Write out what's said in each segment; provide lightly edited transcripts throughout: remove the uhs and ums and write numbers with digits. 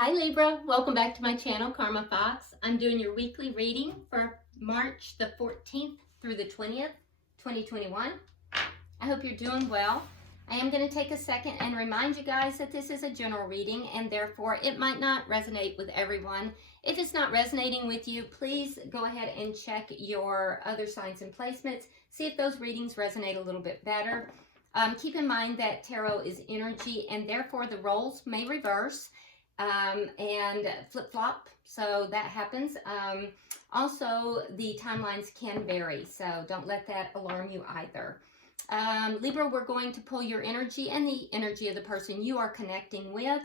Hi Libra, welcome back to my channel, Karma Fox. I'm doing your weekly reading for March the 14th through the 20th, 2021. I hope you're doing well. I am going to take a second and remind you guys that this is a general reading and therefore it might not resonate with everyone. If it's not resonating with you, please go ahead and check your other signs and placements. See if those readings resonate a little bit better. Keep in mind that tarot is energy and therefore the roles may reverse. And flip-flop, so that happens. Also, the timelines can vary, so don't let that alarm you either. Libra, we're going to pull your energy and the energy of the person you are connecting with.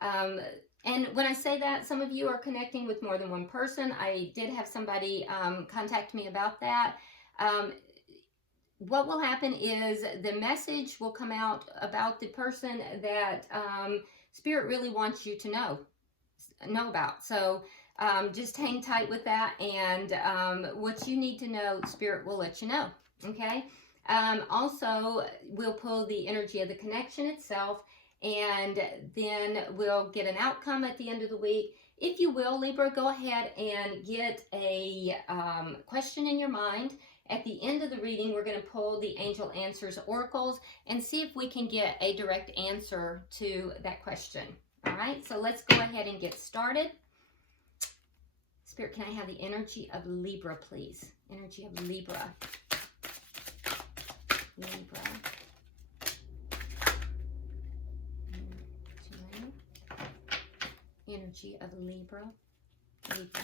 And when I say that, some of you are connecting with more than one person. I did have somebody contact me about that. What will happen is the message will come out about the person that Spirit really wants you to know about. So just hang tight with that, and what you need to know, Spirit will let you know. Okay. Also, we'll pull the energy of the connection itself, and then we'll get an outcome at the end of the week. If you will, Libra, go ahead and get a question in your mind. At the end of the reading, we're going to pull the Angel Answers Oracles and see if we can get a direct answer to that question. All right, so let's go ahead and get started. Spirit, can I have the energy of Libra, please? Energy of Libra. Libra. Energy of Libra. Libra.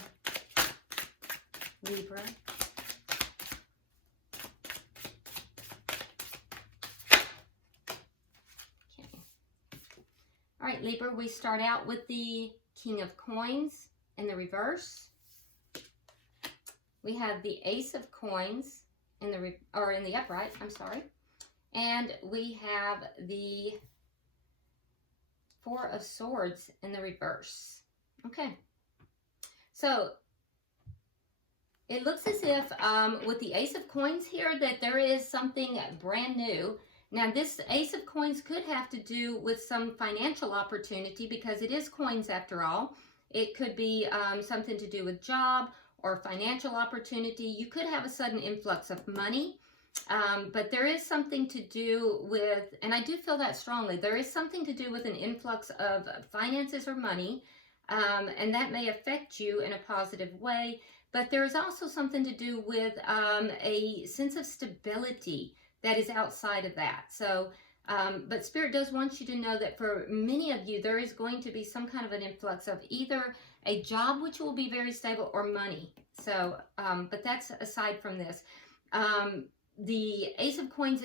Libra. All right, Libra, we start out with the King of Coins in the reverse. We have the Ace of Coins in the upright, I'm sorry. And we have the Four of Swords in the reverse. Okay. So it looks as if with the Ace of Coins here that there is something brand new. Now, this Ace of Coins could have to do with some financial opportunity because it is coins after all. It could be something to do with job or financial opportunity. You could have a sudden influx of money, but there is something to do with, and I do feel that strongly, there is something to do with an influx of finances or money, and that may affect you in a positive way, but there is also something to do with a sense of stability that is outside of that. So, but Spirit does want you to know that for many of you, there is going to be some kind of an influx of either a job, which will be very stable, or money. So, but that's aside from this. The Ace of Coins,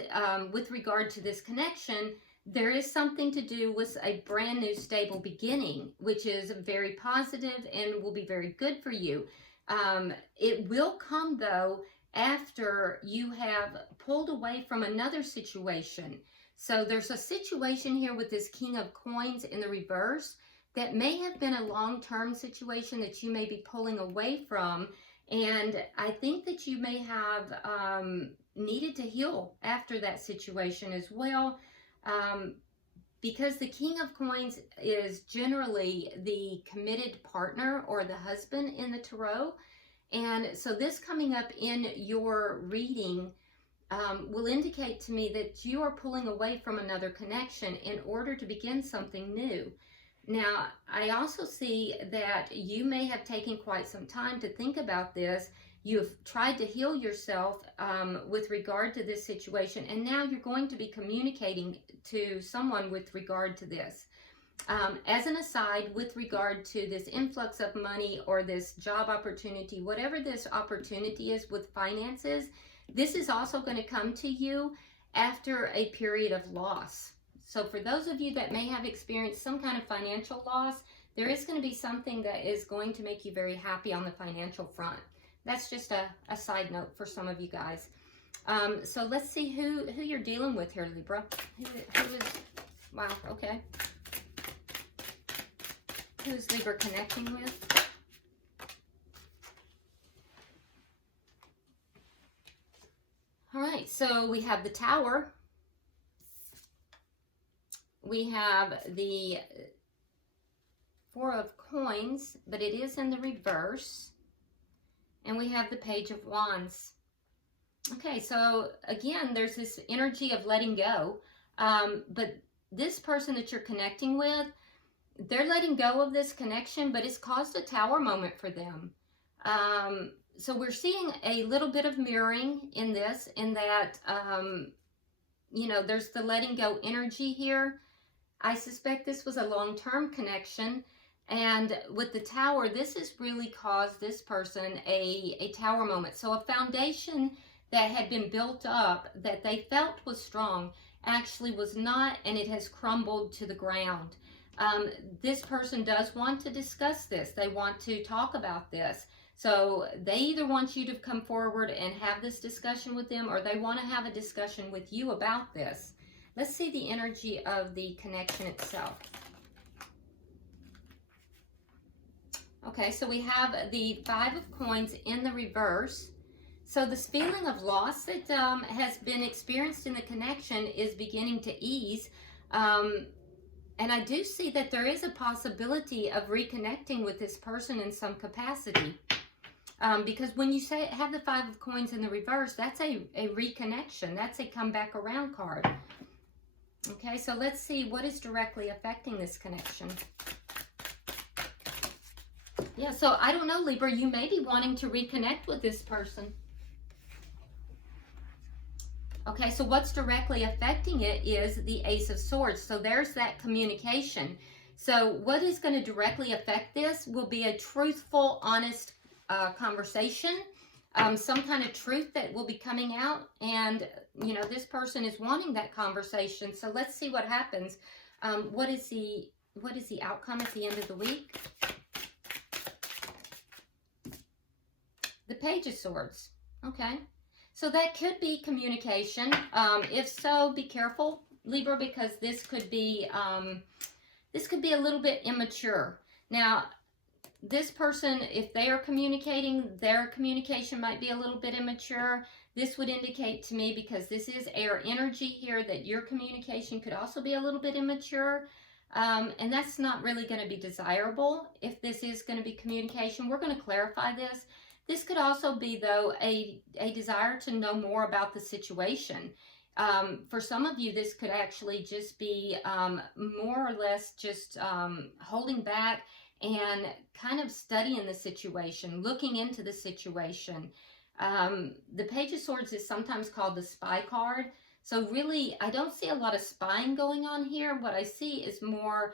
with regard to this connection, there is something to do with a brand new stable beginning, which is very positive and will be very good for you. It will come, though, after you have pulled away from another situation. So there's a situation here with this King of Coins in the reverse that may have been a long-term situation that you may be pulling away from. And I think that you may have needed to heal after that situation as well. Because the King of Coins is generally the committed partner or the husband in the tarot. And so this coming up in your reading will indicate to me that you are pulling away from another connection in order to begin something new. Now, I also see that you may have taken quite some time to think about this. You've tried to heal yourself with regard to this situation, and now you're going to be communicating to someone with regard to this. As an aside, with regard to this influx of money or this job opportunity, whatever this opportunity is with finances, this is also going to come to you after a period of loss. So for those of you that may have experienced some kind of financial loss, there is going to be something that is going to make you very happy on the financial front. That's just a side note for some of you guys. So let's see who you're dealing with here, Libra. Who is, wow, okay. Who's Libra connecting with? All right, so we have the Tower. We have the Four of Coins, but it is in the reverse. And we have the Page of Wands. Okay, so again, there's this energy of letting go. But this person that you're connecting with, they're letting go of this connection, but it's caused a tower moment for them. So we're seeing a little bit of mirroring in this, in that, you know, there's the letting go energy here. I suspect this was a long-term connection. And with the tower, this has really caused this person a tower moment. So a foundation that had been built up that they felt was strong actually was not, and it has crumbled to the ground. This person does want to discuss this. They want to talk about this. So they either want you to come forward and have this discussion with them, or they want to have a discussion with you about this. Let's see the energy of the connection itself. Okay, so we have the Five of Coins in the reverse. So this feeling of loss that has been experienced in the connection is beginning to ease. And I do see that there is a possibility of reconnecting with this person in some capacity. Because when you say have the Five of Coins in the reverse, that's a reconnection. That's a come back around card. Okay, so let's see what is directly affecting this connection. Yeah, so I don't know, Libra, you may be wanting to reconnect with this person. Okay, so what's directly affecting it is the Ace of Swords. So there's that communication. So what is going to directly affect this will be a truthful, honest conversation. Some kind of truth that will be coming out. And, you know, this person is wanting that conversation. So let's see what happens. What is the outcome at the end of the week? The Page of Swords. Okay. So that could be communication. If so, be careful, Libra, because this could be a little bit immature. Now, this person, if they are communicating, their communication might be a little bit immature. This would indicate to me, because this is air energy here, that your communication could also be a little bit immature. And that's not really going to be desirable if this is going to be communication. We're going to clarify this. This could also be, though, a desire to know more about the situation. For some of you, this could actually just be more or less just holding back and kind of studying the situation, looking into the situation. The Page of Swords is sometimes called the spy card. So really, I don't see a lot of spying going on here. What I see is more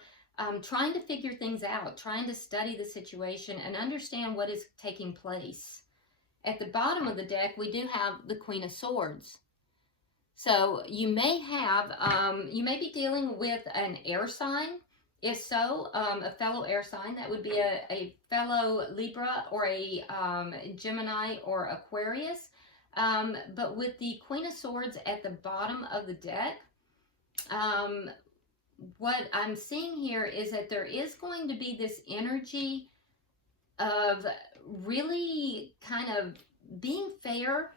trying to figure things out, trying to study the situation and understand what is taking place. At the bottom of the deck, we do have the Queen of Swords. So you may have, you may be dealing with an air sign. If so, a fellow air sign, that would be a fellow Libra or a Gemini or Aquarius. But with the Queen of Swords at the bottom of the deck, what I'm seeing here is that there is going to be this energy of really kind of being fair,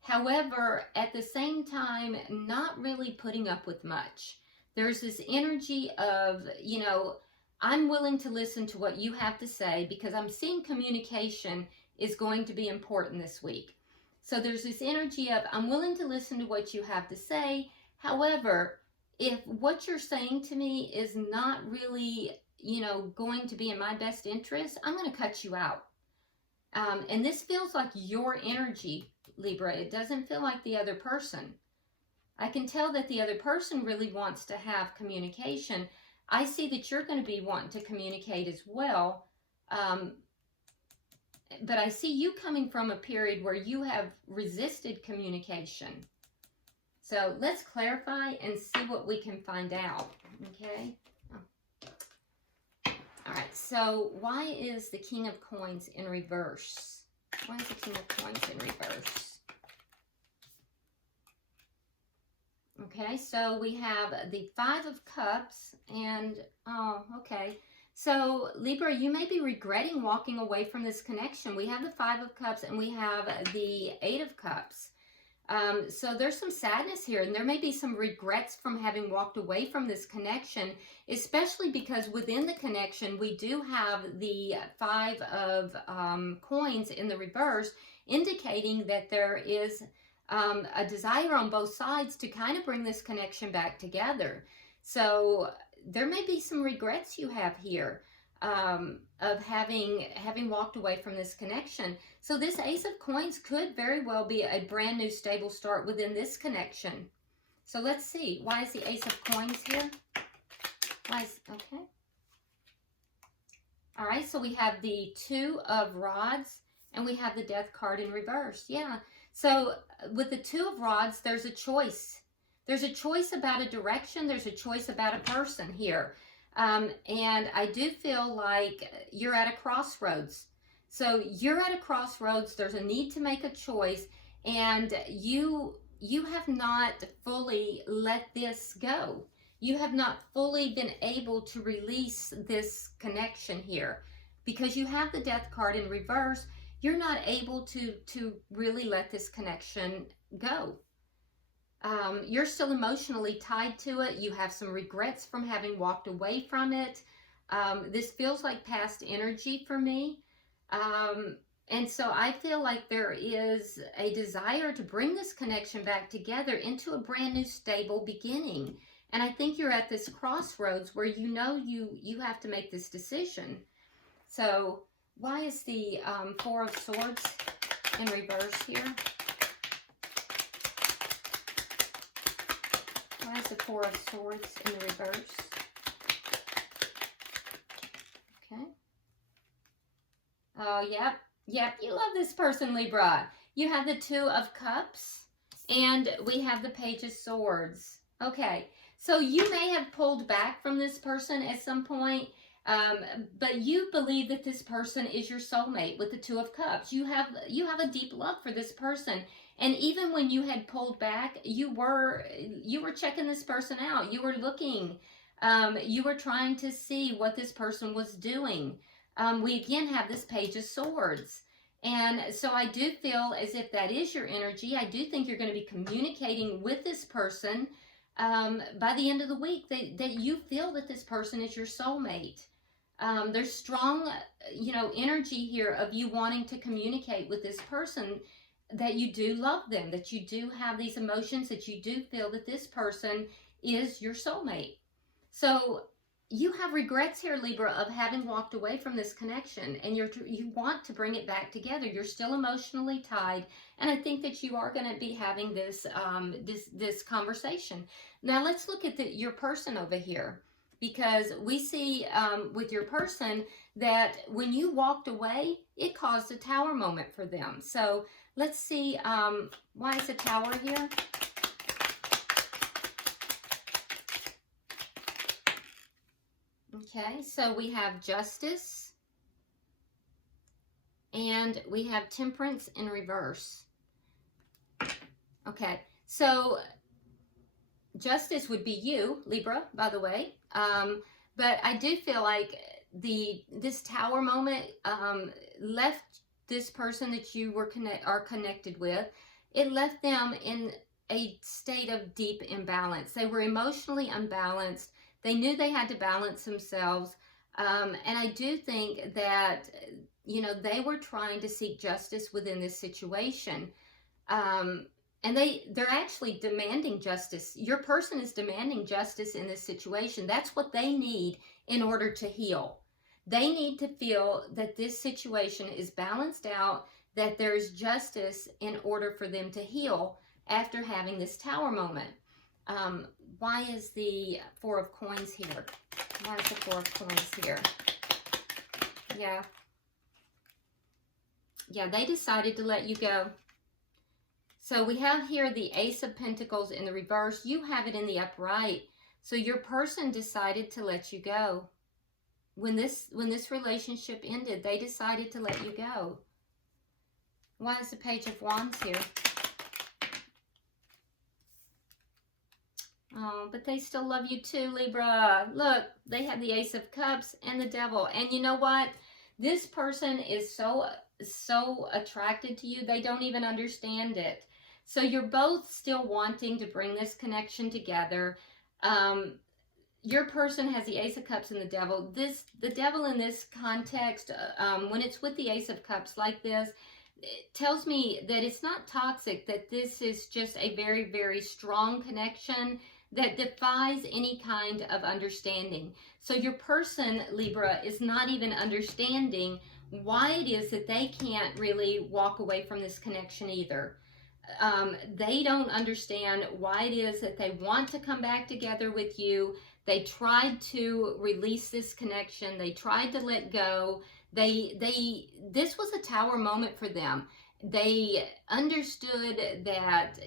however, at the same time, not really putting up with much. There's this energy of, you know, I'm willing to listen to what you have to say, because I'm seeing communication is going to be important this week. So there's this energy of, I'm willing to listen to what you have to say. However, if what you're saying to me is not really, you know, going to be in my best interest, I'm going to cut you out. And this feels like your energy, Libra. It doesn't feel like the other person. I can tell that the other person really wants to have communication. I see that you're going to be wanting to communicate as well. But I see you coming from a period where you have resisted communication. So let's clarify and see what we can find out. Okay. All right. So why is the King of Coins in reverse? Why is the King of Coins in reverse? Okay. So we have the Five of Cups and, oh, okay. So Libra, you may be regretting walking away from this connection. We have the Five of Cups and we have the Eight of Cups. So there's some sadness here, and there may be some regrets from having walked away from this connection, especially because within the connection, we do have the Five of Coins in the reverse, indicating that there is a desire on both sides to kind of bring this connection back together. So there may be some regrets you have here of having walked away from this connection. So this Ace of Coins could very well be a brand new stable start within this connection. So let's see. Why is the Ace of Coins here? Okay. All right, so we have the Two of Rods and we have the Death card in reverse. Yeah. So with the Two of Rods, there's a choice. There's a choice about a direction. There's a choice about a person here. And I do feel like you're at a crossroads. So you're at a crossroads. There's a need to make a choice, and you have not fully let this go. You have not fully been able to release this connection here because you have the Death card in reverse. You're not able to really let this connection go. You're still emotionally tied to it. You have some regrets from having walked away from it. This feels like past energy for me. And so I feel like there is a desire to bring this connection back together into a brand new stable beginning. And I think you're at this crossroads where you know you have to make this decision. So why is the Four of Swords in reverse here? Why is the Four of Swords in the reverse? Okay. Oh, yep. Yep, you love this person, Libra. You have the Two of Cups, and we have the Page of Swords. Okay, so you may have pulled back from this person at some point, but you believe that this person is your soulmate with the Two of Cups. You have a deep love for this person. And even when you had pulled back, you were checking this person out. You were looking. You were trying to see what this person was doing. We again have this Page of Swords. And so I do feel as if that is your energy. I do think you're going to be communicating with this person by the end of the week that you feel that this person is your soulmate. There's strong, energy here of you wanting to communicate with this person, that you do love them, that you do have these emotions, that you do feel that this person is your soulmate. So you have regrets here, Libra, of having walked away from this connection, and you want to bring it back together. You're still emotionally tied, and I think that you are going to be having this this conversation. Now let's look at your person over here, because we see with your person that when you walked away, it caused a Tower moment for them. So let's see, why is the Tower here? Okay, so we have Justice, and we have Temperance in reverse. Okay, so Justice would be you, Libra, by the way. But I do feel like this Tower moment left this person that you are connected with. It left them in a state of deep imbalance. They were emotionally unbalanced. They knew they had to balance themselves. And I do think that, they were trying to seek justice within this situation. And they're actually demanding justice. Your person is demanding justice in this situation. That's what they need in order to heal. They need to feel that this situation is balanced out, that there's justice in order for them to heal after having this Tower moment. Why is the Four of Coins here? Why is the Four of Coins here? Yeah. Yeah, they decided to let you go. So we have here the Ace of Pentacles in the reverse. You have it in the upright. So your person decided to let you go. When this relationship ended, they decided to let you go. Why is the Page of Wands here? Oh, but they still love you too, Libra. Look, they have the Ace of Cups and the Devil. And you know what? This person is so attracted to you, they don't even understand it. So you're both still wanting to bring this connection together. Your person has the Ace of Cups and the Devil. The Devil in this context, when it's with the Ace of Cups like this, it tells me that it's not toxic, that this is just a very, very strong connection that defies any kind of understanding. So your person, Libra, is not even understanding why it is that they can't really walk away from this connection either. They don't understand why it is that they want to come back together with you. They tried to release this connection. They tried to let go. This was a tower moment for them. They understood that,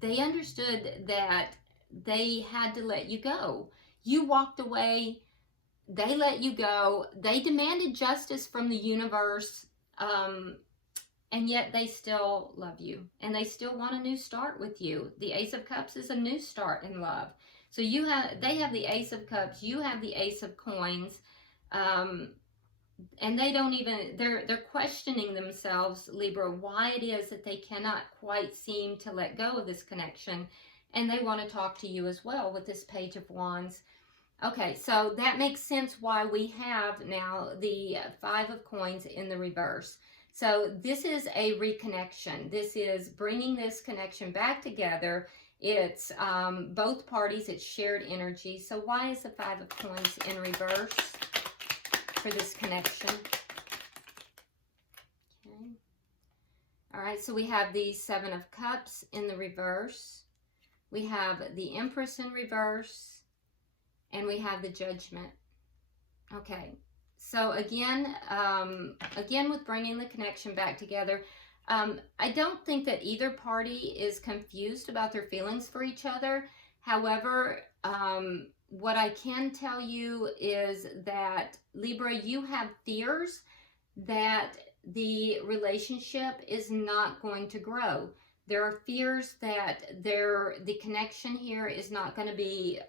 they understood that they had to let you go. You walked away. They let you go. They demanded justice from the universe. And yet they still love you. And they still want a new start with you. The Ace of Cups is a new start in love. So they have the Ace of Cups. You have the Ace of Coins. And they don't even, they're questioning themselves, Libra, why it is that they cannot quite seem to let go of this connection. And they want to talk to you as well with this Page of Wands. Okay, so that makes sense why we have now the Five of Coins in the reverse. So this is a reconnection. This is bringing this connection back together. It's both parties, it's shared energy. So why is the Five of Coins in reverse for this connection? Okay. All right, so we have the Seven of Cups in the reverse. We have the Empress in reverse. And we have the Judgment. Okay. So again, with bringing the connection back together, I don't think that either party is confused about their feelings for each other. However, what I can tell you is that, Libra, you have fears that the relationship is not going to grow. There are fears that the connection here is not going to be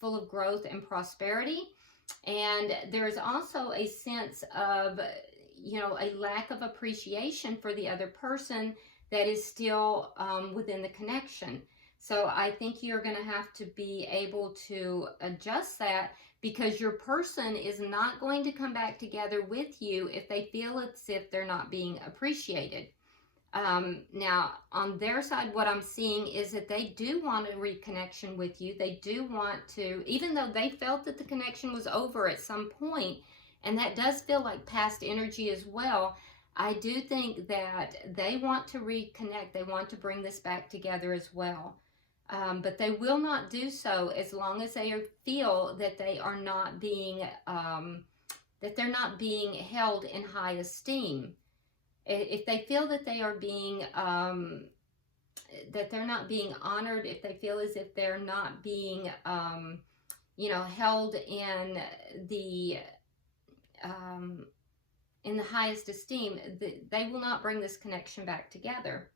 full of growth and prosperity. And there's also a sense of, a lack of appreciation for the other person that is still within the connection. So I think you're going to have to be able to adjust that, because your person is not going to come back together with you if they feel as if they're not being appreciated. Now, on their side, what I'm seeing is that they do want a reconnection with you. They do want to, even though they felt that the connection was over at some point, and that does feel like past energy as well, I do think that they want to reconnect. They want to bring this back together as well. But they will not do so as long as they feel that they are not being, that they're not being held in high esteem. If they feel that they are being, that they're not being honored, if they feel as if they're not being, held in the highest esteem, they will not bring this connection back together.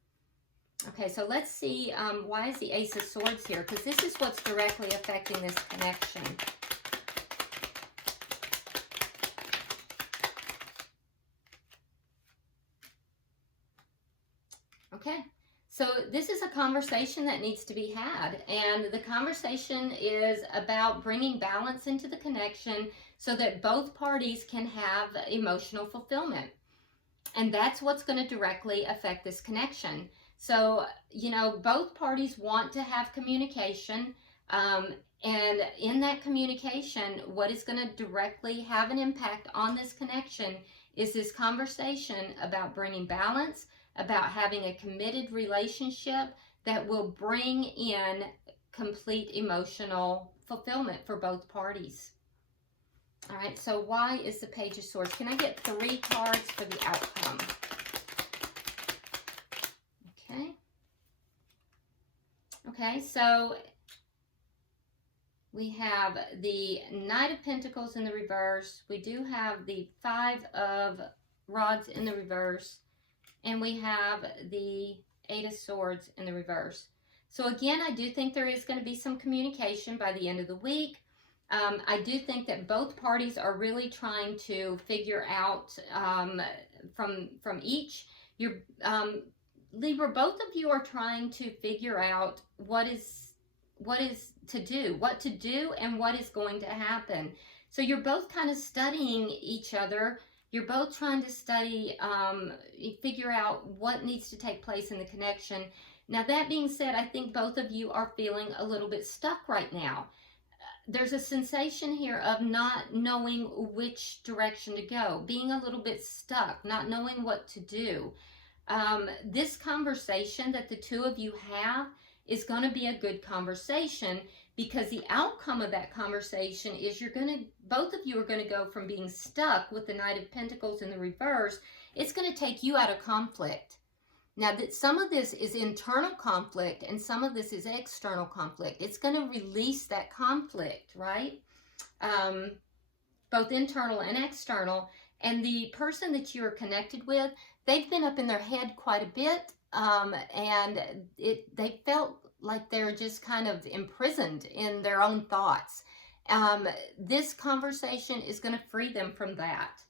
Okay, so let's see, why is the Ace of Swords here? Because this is what's directly affecting this connection. Okay, so this is a conversation that needs to be had, and the conversation is about bringing balance into the connection so that both parties can have emotional fulfillment. And that's what's going to directly affect this connection. So, both parties want to have communication, and in that communication, what is going to directly have an impact on this connection is this conversation about bringing balance, about having a committed relationship that will bring in complete emotional fulfillment for both parties. All right, so why is the Page of Swords? Can I get 3 cards for the outcome? Okay, so we have the Knight of Pentacles in the reverse. We do have the Five of Rods in the reverse. And we have the Eight of Swords in the reverse. So again, I do think there is going to be some communication by the end of the week. I do think that both parties are really trying to figure out from each. Libra, both of you are trying to figure out what to do and what is going to happen. So you're both kind of studying each other. You're both trying to study, figure out what needs to take place in the connection. Now, that being said, I think both of you are feeling a little bit stuck right now. There's a sensation here of not knowing which direction to go, being a little bit stuck, not knowing what to do. This conversation that the two of you have is going to be a good conversation, because the outcome of that conversation is both of you are going to go from being stuck with the Knight of Pentacles in the reverse. It's going to take you out of conflict. Now, some of this is internal conflict and some of this is external conflict. It's going to release that conflict, right? Both internal and external. And the person that you are connected with, they've been up in their head quite a bit, and they felt like they're just kind of imprisoned in their own thoughts. This conversation is going to free them from that.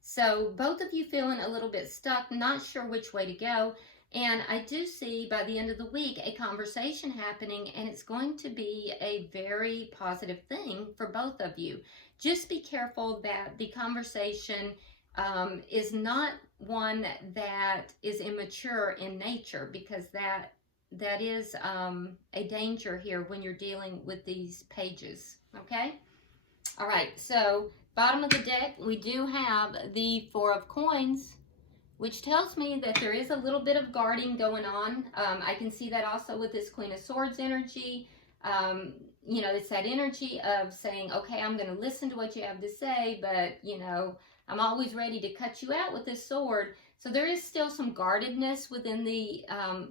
So both of you feeling a little bit stuck, not sure which way to go. And I do see by the end of the week a conversation happening, and it's going to be a very positive thing for both of you. Just be careful that the conversation is not one that is immature in nature, because that is a danger here when you're dealing with these pages, okay? All right, so bottom of the deck, we do have the Four of Coins, which tells me that there is a little bit of guarding going on. I can see that also with this Queen of Swords energy. You know, it's that energy of saying, okay, I'm going to listen to what you have to say, but, you know, I'm always ready to cut you out with this sword. So there is still some guardedness within the,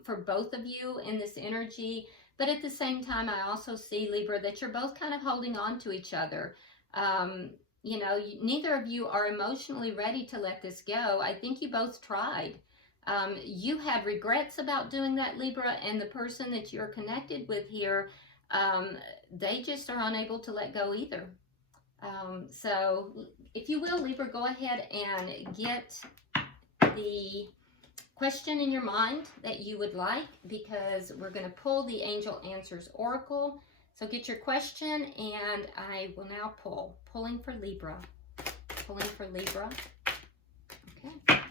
for both of you in this energy. But at the same time, I also see, Libra, that you're both kind of holding on to each other. You know, neither of you are emotionally ready to let this go. I think you both tried. You had regrets about doing that, Libra, and the person that you're connected with here, they just are unable to let go either. So if you will, Libra, go ahead and get the question in your mind that you would like, because we're going to pull the Angel Answers Oracle. So get your question, and I will now pull. Pulling for Libra. Pulling for Libra. Okay.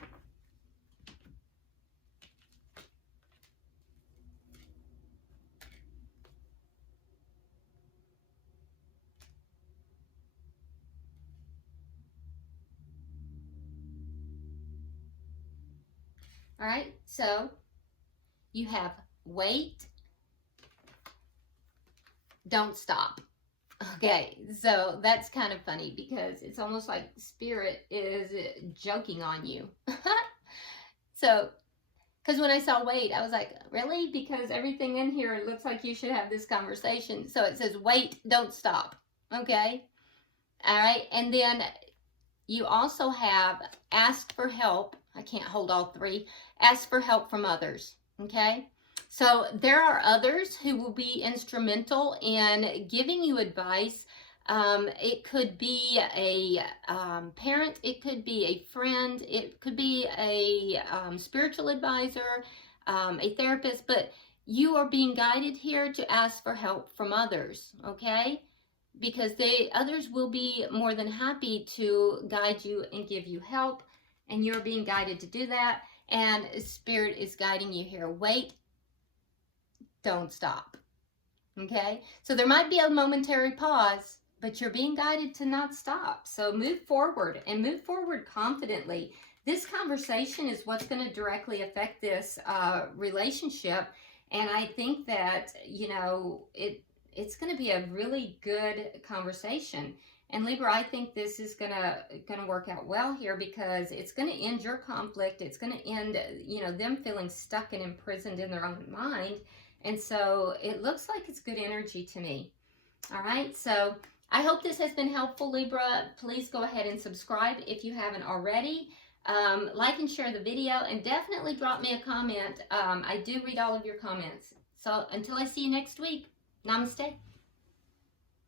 All right, so you have wait, don't stop. Okay, so that's kind of funny, because it's almost like Spirit is joking on you. So, because when I saw wait, I was like, really? Because everything in here looks like you should have this conversation. So it says wait, don't stop. Okay? All right, and then you also have ask for help. I can't hold all three. Ask for help from others. Okay? So there are others who will be instrumental in giving you advice. It could be a parent, it could be a friend, it could be a spiritual advisor, a therapist, but you are being guided here to ask for help from others, okay? Because others will be more than happy to guide you and give you help, and you're being guided to do that, and Spirit is guiding you here. Wait, don't stop. Okay? So there might be a momentary pause, but you're being guided to not stop. So move forward, and move forward confidently. This conversation is what's going to directly affect this relationship. And I think that, you know, it's going to be a really good conversation. And Libra, I think this is gonna work out well here, because it's going to end your conflict. It's going to end, you know, them feeling stuck and imprisoned in their own mind. And so it looks like it's good energy to me. All right, so I hope this has been helpful, Libra. Please go ahead and subscribe if you haven't already. Like and share the video, and definitely drop me a comment. I do read all of your comments. So until I see you next week, namaste.